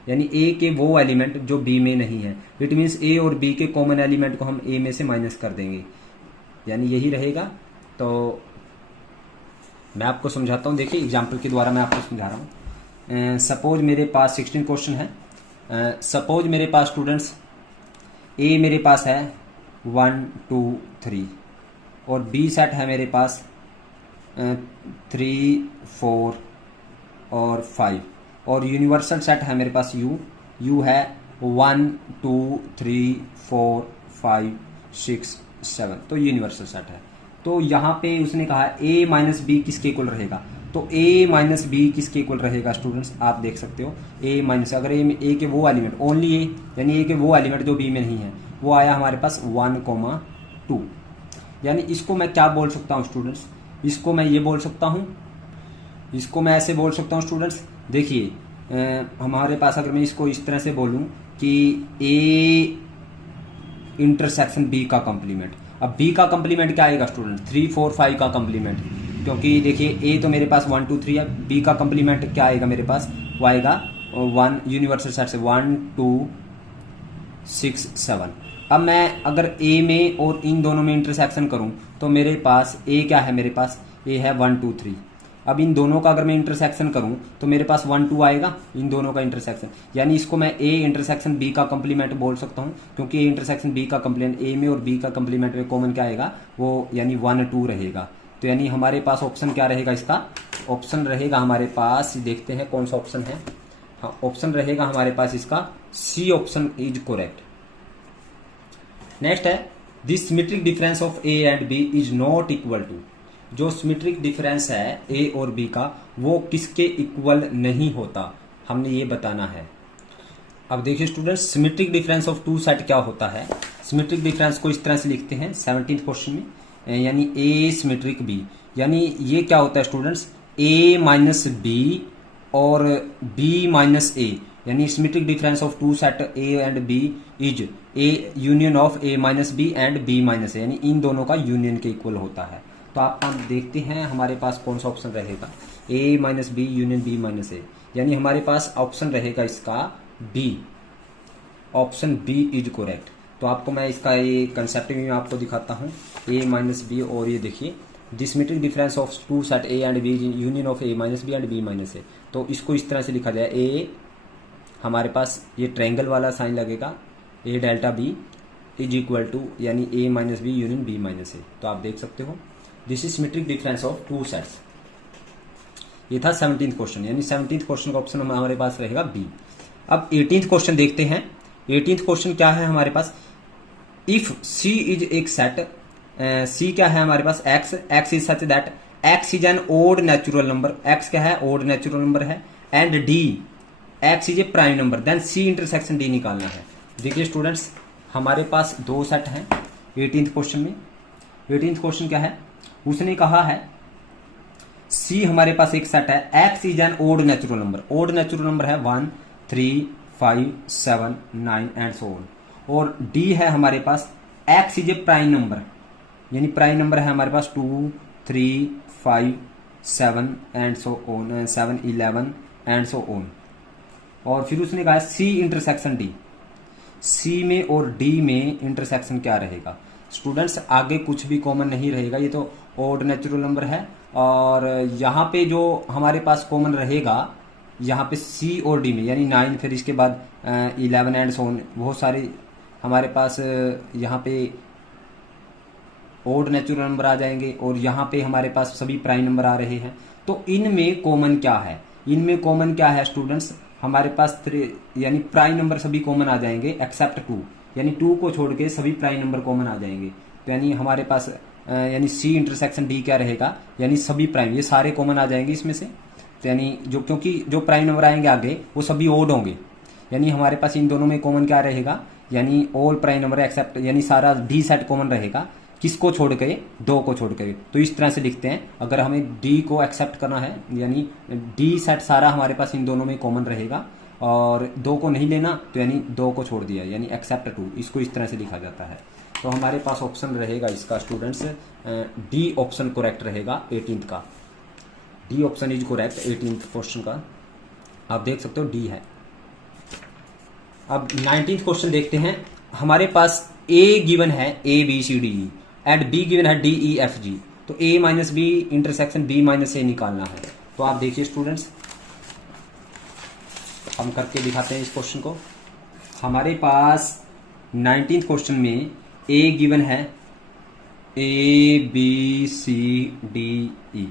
यानी ए के वो एलिमेंट जो बी में नहीं है। इट मीन्स ए और बी के कॉमन एलिमेंट को हम ए में से माइनस कर देंगे, यानी यही रहेगा। तो मैं आपको समझाता हूँ, देखिए एग्जाम्पल के द्वारा मैं आपको समझा रहा हूँ। सपोज मेरे पास 16 क्वेश्चन है। सपोज मेरे पास स्टूडेंट्स ए मेरे पास है 1 2 3 और बी सेट है मेरे पास 3 4 और 5 और यूनिवर्सल सेट है मेरे पास यू है 1 2 3 4 5 6 7, तो यूनिवर्सल सेट है। तो यहाँ पे उसने कहा ए माइनस बी किसके इक्वल रहेगा, तो ए माइनस बी किसके इक्वल रहेगा स्टूडेंट्स, आप देख सकते हो ए माइनस, अगर ए के वो एलिमेंट ओनली ए, यानी ए के वो एलिमेंट जो बी में नहीं है, वो आया हमारे पास 1,2। यानी इसको मैं क्या बोल सकता हूँ स्टूडेंट्स, इसको मैं ये बोल सकता हूँ, इसको मैं ऐसे बोल सकता हूँ स्टूडेंट्स। देखिए हमारे पास अगर मैं इसको इस तरह से बोलूँ कि ए इंटरसेक्शन बी का कॉम्प्लीमेंट। अब बी का कॉम्प्लीमेंट क्या आएगा स्टूडेंट, 3 4 5 का कॉम्प्लीमेंट, क्योंकि देखिए ए तो मेरे पास 1 2 3 है, बी का कॉम्प्लीमेंट क्या आएगा मेरे पास, वो आएगा वन यूनिवर्सल सेट से 1 2 6 7। अब मैं अगर ए में और इन दोनों में इंटरसेक्शन करूं तो मेरे पास ए क्या है, मेरे पास ए है 1 2 3। अब इन दोनों का अगर मैं इंटरसेक्शन करूं तो मेरे पास 1 2 आएगा, इन दोनों का इंटरसेक्शन, यानी इसको मैं ए इंटरसेक्शन बी का कंप्लीमेंट बोल सकता हूं, क्योंकि ए इंटरसेक्शन बी का कंप्लीमेंट ए में और बी का कंप्लीमेंट में कॉमन क्या आएगा, वो यानी 1 2 रहेगा। तो यानी हमारे पास ऑप्शन क्या रहेगा, इसका ऑप्शन रहेगा हमारे पास, देखते हैं कौन सा ऑप्शन है। हाँ, ऑप्शन रहेगा हमारे पास इसका C option is correct. Next है the symmetric difference of A and B is not equal to. जो सिमेट्रिक डिफरेंस है ए और बी का वो किसके इक्वल नहीं होता, हमने ये बताना है। अब देखिए students, symmetric difference of two set क्या होता है। सिमेट्रिक डिफरेंस को इस तरह से लिखते हैं 17th क्वेश्चन में, यानी ए सिमेट्रिक बी, यानी ये क्या होता है स्टूडेंट्स, ए माइनस बी और बी माइनस ए, यानी symmetric difference of two set A and B is A union of A minus B and B minus A, यानी इन दोनों का यूनियन के इक्वल होता है। तो आप देखते हैं हमारे पास कौन सा ऑप्शन रहेगा, A minus B union B minus A, यानी हमारे पास ऑप्शन रहेगा इसका B, option B is correct. तो आपको मैं इसका ये कंसेप्ट भी आपको दिखाता हूँ, ए माइनस बी, और ये देखिए symmetric difference of two set A and B union of A minus B and B minus A. तो इसको इस तरह से लिखा जाए, ए हमारे पास ये ट्रायंगल वाला साइन लगेगा, A delta B is equal to यानी A minus B union B minus A. तो आप देख सकते हो this is symmetric difference of two sets. ये था 17th क्वेश्चन, यानी 17th क्वेश्चन का ऑप्शन हमारे पास रहेगा बी। अब 18th क्वेश्चन देखते हैं। 18th क्वेश्चन क्या है हमारे पास, इफ सी इज एक सेट, सी क्या है हमारे पास, x, x is such that x is an odd natural number, x क्या है, ओड नेचुरल नंबर है, and D x is a prime number, then C intersection D निकालना है। देखिए स्टूडेंट्स, हमारे पास दो सेट हैं 18th क्वेश्चन में। 18th क्वेश्चन क्या है, उसने कहा है सी हमारे पास एक सेट है, x is an odd natural number, odd natural number है 1 3 5 7 9 एंड सो ऑन, और डी है हमारे पास x is a prime number, यानी प्राइम नंबर है हमारे पास 2 3 5 7 and so on, 7 11 and so on. और फिर उसने कहा सी इंटरसेक्शन डी, सी में और डी में इंटरसेक्शन क्या रहेगा। स्टूडेंट्स, आगे कुछ भी कॉमन नहीं रहेगा, ये तो ओड नेचुरल नंबर है, और यहाँ पे जो हमारे पास कॉमन रहेगा, यहाँ पे सी और डी में यानी 9, फिर इसके बाद 11 एंड सो ऑन, बहुत सारे हमारे पास यहाँ पे ओड नेचुरल नंबर आ जाएंगे, और यहाँ पे हमारे पास सभी प्राइम नंबर आ रहे हैं। तो इनमें कॉमन क्या है, इनमें कॉमन क्या है स्टूडेंट्स, हमारे पास यानी प्राइम नंबर सभी कॉमन आ जाएंगे एक्सेप्ट 2, यानी 2 को छोड़ के सभी प्राइम नंबर कॉमन आ जाएंगे। तो यानी हमारे पास यानी सी इंटरसेक्शन डी क्या रहेगा, यानी सभी प्राइम, ये सारे कॉमन आ जाएंगे इसमें से। तो यानी जो, क्योंकि जो प्राइम नंबर आएंगे आगे वो सभी ओड होंगे, यानी हमारे पास इन दोनों में कॉमन क्या रहेगा, यानी ऑल प्राइम नंबर एक्सेप्ट, यानी सारा डी सेट कॉमन रहेगा, किसको छोड़ के, 2 को छोड़ के। तो इस तरह से लिखते हैं, अगर हमें डी को एक्सेप्ट करना है, यानी डी सेट सारा हमारे पास इन दोनों में कॉमन रहेगा, और 2 को नहीं लेना, तो यानी 2 को छोड़ दिया, यानी एक्सेप्ट 2, इसको इस तरह से लिखा जाता है। तो हमारे पास ऑप्शन रहेगा इसका स्टूडेंट्स डी ऑप्शन करेक्ट रहेगा 18th का, D option is correct 18th question का, आप देख सकते हो डी है। अब 19th क्वेश्चन देखते हैं। हमारे पास ए गिवन है A B C D E and B given है डी ई एफ जी, तो A minus B intersection B minus A निकालना है। तो आप देखिए स्टूडेंट्स, हम करके दिखाते हैं इस क्वेश्चन को। हमारे पास 19th क्वेश्चन में ए गिवन है A B C D E,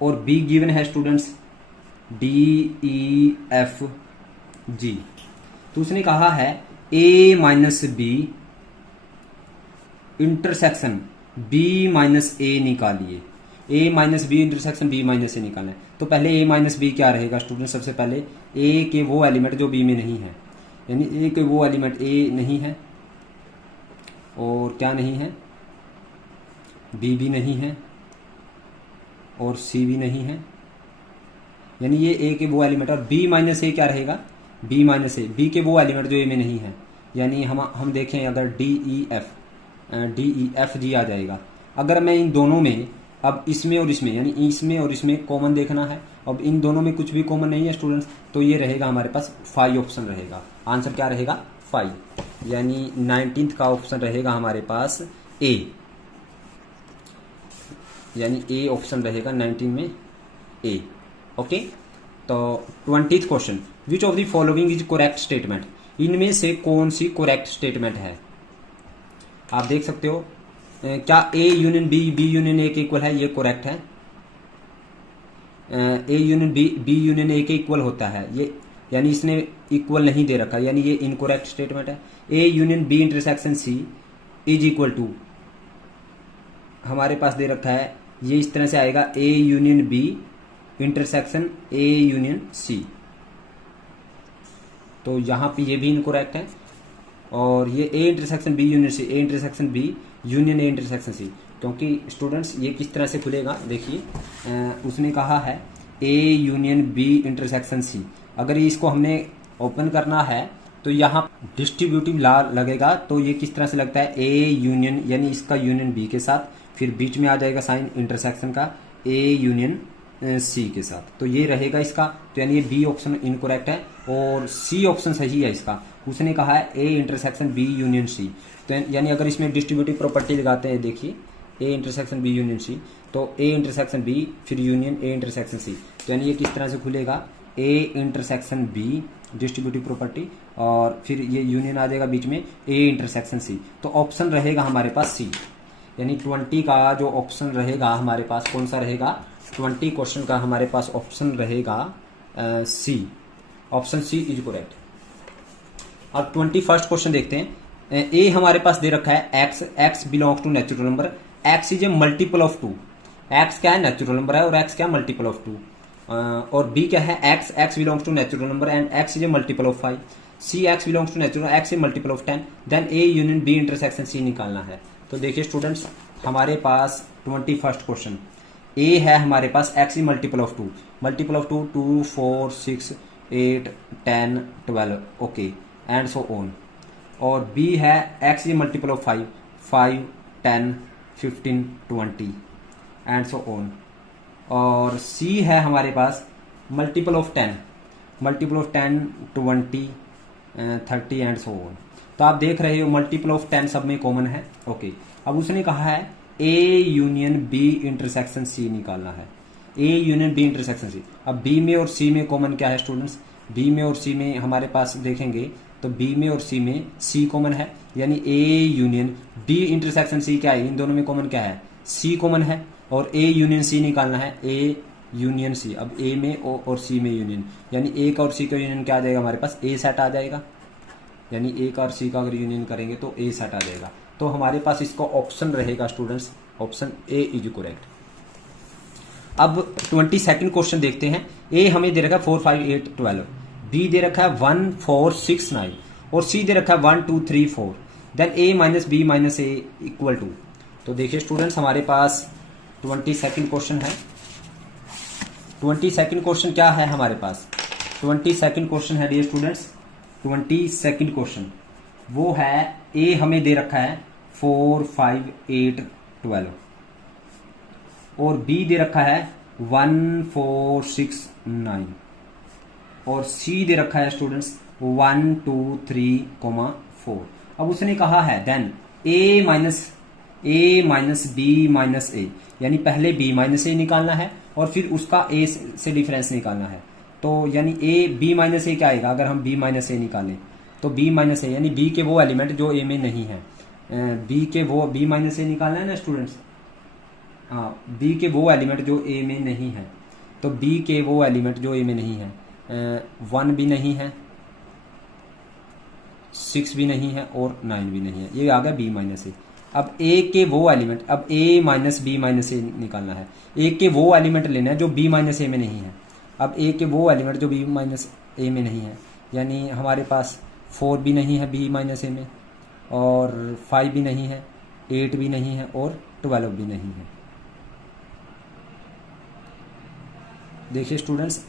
और बी गिवन है students D E F G. तो उसने कहा है A minus B intersection B minus A निकालिए, A minus B intersection B minus A निकालना है। तो पहले ए माइनस बी क्या रहेगा स्टूडेंट, सबसे पहले ए के वो एलिमेंट जो बी में नहीं है, यानी ए के वो एलिमेंट ए नहीं है, और क्या नहीं है, बी भी नहीं है, और सी भी नहीं है, यानी ये ए के वो एलिमेंट, और बी माइनस ए क्या रहेगा, बी माइनस ए, बी के वो एलिमेंट जो ए में नहीं है, यानी हम देखें अगर डी ई एफ जी आ जाएगा। अगर मैं इन दोनों में अब इसमें और इसमें यानी इसमें और इसमें कॉमन देखना है। अब इन दोनों में कुछ भी कॉमन नहीं है स्टूडेंट्स, तो ये रहेगा हमारे पास 5 ऑप्शन रहेगा। आंसर क्या रहेगा 5, यानी 19th का ऑप्शन रहेगा हमारे पास ए, यानी ए ऑप्शन रहेगा 19 में ए। ओके, तो 20th question, which of the following is correct statement, इनमें से कौन सी करेक्ट स्टेटमेंट है। आप देख सकते हो क्या A union B, B union A के इक्वल है, ये करेक्ट है। A union B, B union A के इक्वल होता है, ये यानी इसने इक्वल नहीं दे रखा, यानी ये इनकरेक्ट स्टेटमेंट है। A union B intersection C is equal to, हमारे पास दे रखा है, ये इस तरह से आएगा A union B intersection A union C, तो यहां पे ये भी इनकरेक्ट है। और ये A intersection B union C, A intersection B union A intersection C, क्योंकि स्टूडेंट्स ये किस तरह से खुलेगा देखिए, उसने कहा है A union B intersection C, अगर इसको हमने ओपन करना है तो यहाँ डिस्ट्रीब्यूटिव लॉ लगेगा, तो ये किस तरह से लगता है ए यूनियन, यानी इसका यूनियन बी के साथ, फिर बीच में आ जाएगा साइन इंटरसेक्शन का ए यूनियन सी के साथ, तो ये रहेगा इसका, तो यानी ये बी ऑप्शन इनकरेक्ट है और सी ऑप्शन सही है इसका। उसने कहा है A intersection B union C, तो यानी अगर इसमें डिस्ट्रीब्यूटिव प्रॉपर्टी लगाते हैं, देखिए A intersection B union C, तो ए इंटरसेक्शन बी फिर यूनियन ए इंटरसेक्शन सी, तो यानी ये किस तरह से खुलेगा A intersection B distributive property और फिर ये यूनियन आ जाएगा बीच में ए इंटरसेक्शन सी, तो ऑप्शन रहेगा हमारे पास सी, यानी 20 का जो ऑप्शन रहेगा हमारे पास कौन सा रहेगा, 20 क्वेश्चन का हमारे पास ऑप्शन रहेगा सी, ऑप्शन सी इज करेक्ट। अब 21st क्वेश्चन देखते हैं। ए हमारे पास दे रखा है x, x belongs to natural number, x is a multiple of 2, x क्या है नेचुरल नंबर है और एक्स क्या मल्टीपल ऑफ 2, और बी क्या है x, x belongs to natural number and x is a multiple of 5, C x belongs to natural, x is multiple of 10, then A union B intersection C निकालना है। तो देखिए स्टूडेंट्स हमारे पास 21st क्वेश्चन, ए है हमारे पास x is multiple of 2, multiple of 2 2 4 6 8 10 12 okay and so on, और बी है x is multiple of 5 5 10 15 20 and so on, और सी है हमारे पास multiple of 10, multiple of 10 20 30 and so on. तो आप देख रहे हो मल्टीपल ऑफ 10 सब में कॉमन है। ओके, अब उसने कहा है A union B intersection C निकालना है, A union B intersection C. अब बी में और सी में कॉमन क्या है स्टूडेंट्स, बी में और सी में हमारे पास देखेंगे तो बी में और सी में सी कॉमन है, यानी A union B intersection C क्या है, इन दोनों में कॉमन क्या है सी कॉमन है, और ए यूनियन सी निकालना है, ए यूनियन सी। अब ए में और सी में यूनियन, यानी ए का और सी का यूनियन क्या आ जाएगा हमारे पास ए सेट आ जाएगा, यानी ए का और सी का अगर यूनियन करेंगे तो ए सेट आ जाएगा। तो हमारे पास इसका ऑप्शन रहेगा students option A is correct. अब 22nd क्वेश्चन देखते हैं। ए हमें दे रखा है 4 5 8 12, बी दे रखा है 1 4 6 9 और सी दे रखा है 1 2 3 4, then A minus b minus a equal to. तो देखिए स्टूडेंट्स हमारे पास 22nd क्वेश्चन है। 22nd क्वेश्चन क्या है हमारे पास, 22nd क्वेश्चन है डियर स्टूडेंट्स, 22nd क्वेश्चन वो है ए हमें दे रखा है 4 5 8 12 और बी दे रखा है 1 4 6 9 और सी दे रखा है स्टूडेंट्स 1 2 3 4। अब उसने कहा है then A minus b minus A, यानी पहले बी माइनस ए निकालना है और फिर उसका ए से डिफरेंस निकालना है। तो यानी ए बी माइनस ए क्या आएगा, अगर हम बी माइनस ए निकालें तो बी माइनस ए यानी बी के वो एलिमेंट जो ए में नहीं है, बी के वो बी माइनस ए निकालना है ना स्टूडेंट्स, हाँ बी के वो एलिमेंट जो ए में नहीं है, तो बी के वो एलिमेंट जो ए में नहीं है, 1 भी नहीं है 6 भी नहीं है और 9 भी नहीं है, ये आ गया बी माइनस ए। अब ए के वो एलिमेंट, अब ए माइनस बी माइनस ए निकालना है, ए के वो एलिमेंट लेना है जो बी माइनस ए में नहीं है। अब ए के वो एलिमेंट जो बी माइनस ए में नहीं है, यानी हमारे पास 4 भी नहीं है बी माइनस ए में और 5 भी नहीं है, 8 भी नहीं है और 12 भी नहीं है। देखिए स्टूडेंट्स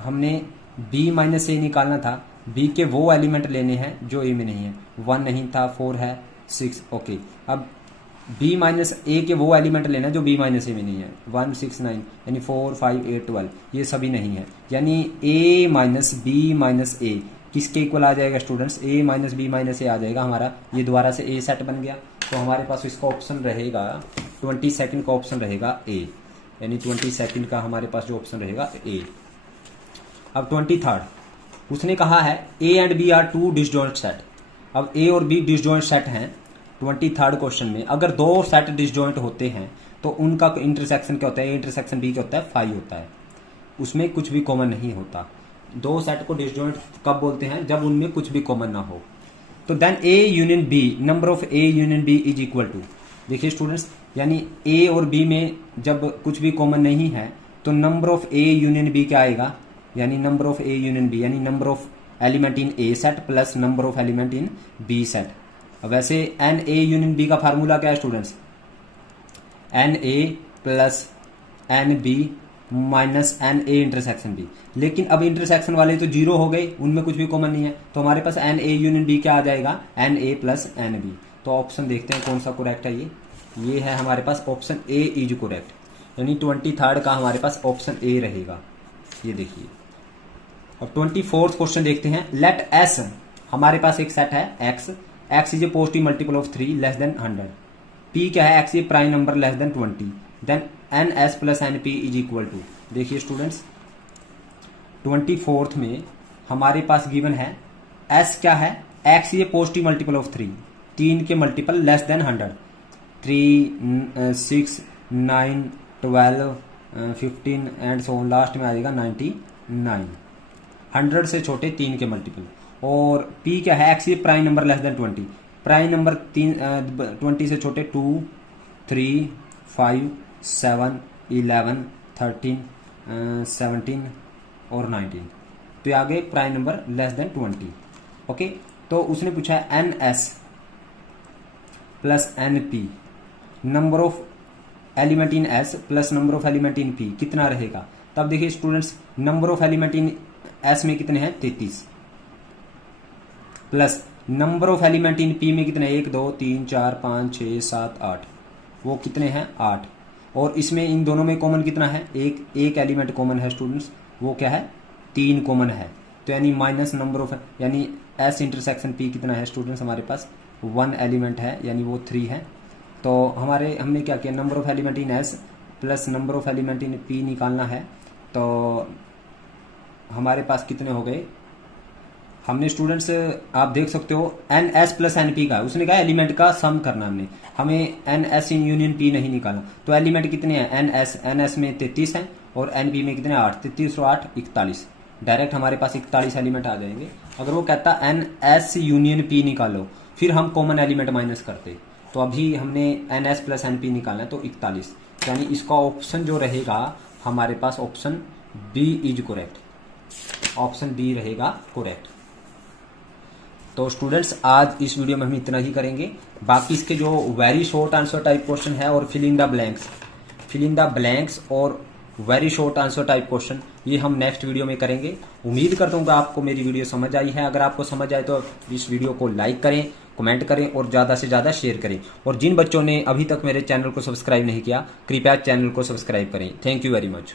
हमने बी माइनस ए निकालना था, बी के वो एलिमेंट लेने हैं जो ए में नहीं है, 1 नहीं था, 4 है, 6 ओके। अब b माइनस ए के वो एलिमेंट लेना जो b माइनस ए में नहीं है। 1 6 9 यानी 4 5 8 12 ये सभी नहीं है, यानी a minus b minus a किसके इक्वल आ जाएगा students, a minus b minus a आ जाएगा हमारा, ये दोबारा से a सेट बन गया। तो हमारे पास इसका ऑप्शन रहेगा 22 का ऑप्शन रहेगा a, यानी 22 का हमारे पास जो ऑप्शन रहेगा a। अब 23 उसने कहा है a and b are two disjoint set. अब a और b डिसजॉइंट सेट हैं 23 क्वेश्चन में। अगर दो सेट डिसजॉइंट होते हैं तो उनका इंटरसेक्शन क्या होता है, a इंटरसेक्शन b क्या होता है, 5 होता है, उसमें कुछ भी कॉमन नहीं होता। दो सेट को डिसजॉइंट कब बोलते हैं, जब उनमें कुछ भी कॉमन ना हो। तो then a union b, number of a union b is equal to, देखिए स्टूडेंट्स, यानी a और b में जब कुछ भी कॉमन नहीं है तो number of a union b क्या आएगा, यानी number of a union b यानी number of element in a set plus number of element in b set. अब वैसे एन ए यूनियन बी का फार्मूला क्या है students, n A plus n B minus n A intersection B. लेकिन अब इंटरसेक्शन वाले तो जीरो हो गए, उनमें कुछ भी कॉमन नहीं है, तो हमारे पास एन ए यूनियन बी क्या आ जाएगा, n A plus n B. तो ऑप्शन देखते हैं कौन सा करेक्ट है। ये है हमारे पास ऑप्शन ए इज करेक्ट, यानी 23 का हमारे पास ऑप्शन ए रहेगा। ये देखिए। अब 24 क्वेश्चन देखते हैं। लेट एस, हमारे पास एक सेट है x, x is a positive multiple of 3 less than 100। p क्या है, x ए prime number less than 20। Then n S plus N P is equal to, देखिए स्टूडेंट्स 24 में हमारे पास गिवन है s क्या है, x is a positive multiple of 3, 3 के multiple less than 100, 3 6 9 12 15 and so last में आ जाएगा 99, 100 से छोटे 3 के मल्टीपल। और p क्या है, x ये prime number less than 20, prime number 20 से छोटे 2 3 5 7 11 13 17 और 19, तो आगे prime number less than 20। Okay, तो उसने पूछा है n S plus N P, number of element in S plus number of element in P कितना रहेगा। तब देखिए स्टूडेंट्स, number of element in S में कितने हैं 33, plus number of element in P में कितने, 1 2 3 4 5 6 7 8, वो कितने हैं 8। और इसमें इन दोनों में कॉमन कितना है, एक एलिमेंट कॉमन है स्टूडेंट्स, वो क्या है 3 कॉमन है। तो यानी माइनस नंबर ऑफ, यानी एस इंटरसेक्शन पी कितना है स्टूडेंट्स, हमारे पास 1 एलिमेंट है, यानी वो 3 है। तो हमने क्या किया, number of element in S plus number of element in P निकालना है। तो हमारे पास कितने हो गए, हमने स्टूडेंट्स आप देख सकते हो N S plus N P का, उसने कहा एलिमेंट का सम करना, हमें N S in union P नहीं निकालना। तो एलिमेंट कितने हैं, एन एस में 33 है और एन पी में कितने 8, 33 और 8 41, डायरेक्ट हमारे पास 41 एलिमेंट आ जाएंगे। अगर वो कहता एन एस यूनियन पी निकालो, फिर हम कॉमन एलिमेंट माइनस करते, तो अभी हमने N S plus N P निकालना है, तो 41, यानी इसका ऑप्शन जो रहेगा हमारे पास option B is correct, option B रहेगा करेक्ट। तो स्टूडेंट्स आज इस वीडियो में हम इतना ही करेंगे, बाकी इसके जो very short answer type question है और फिल इन द ब्लैंक्स और very short answer type question, ये हम नेक्स्ट वीडियो में करेंगे। उम्मीद करता हूँ कि आपको मेरी वीडियो समझ आई है। अगर आपको समझ आए तो इस वीडियो को लाइक करें, कमेंट करें और ज़्यादा से ज़्यादा शेयर करें। और जिन बच्चों ने अभी तक मेरे चैनल को सब्सक्राइब नहीं किया, कृपया चैनल को सब्सक्राइब करें। Thank you very much.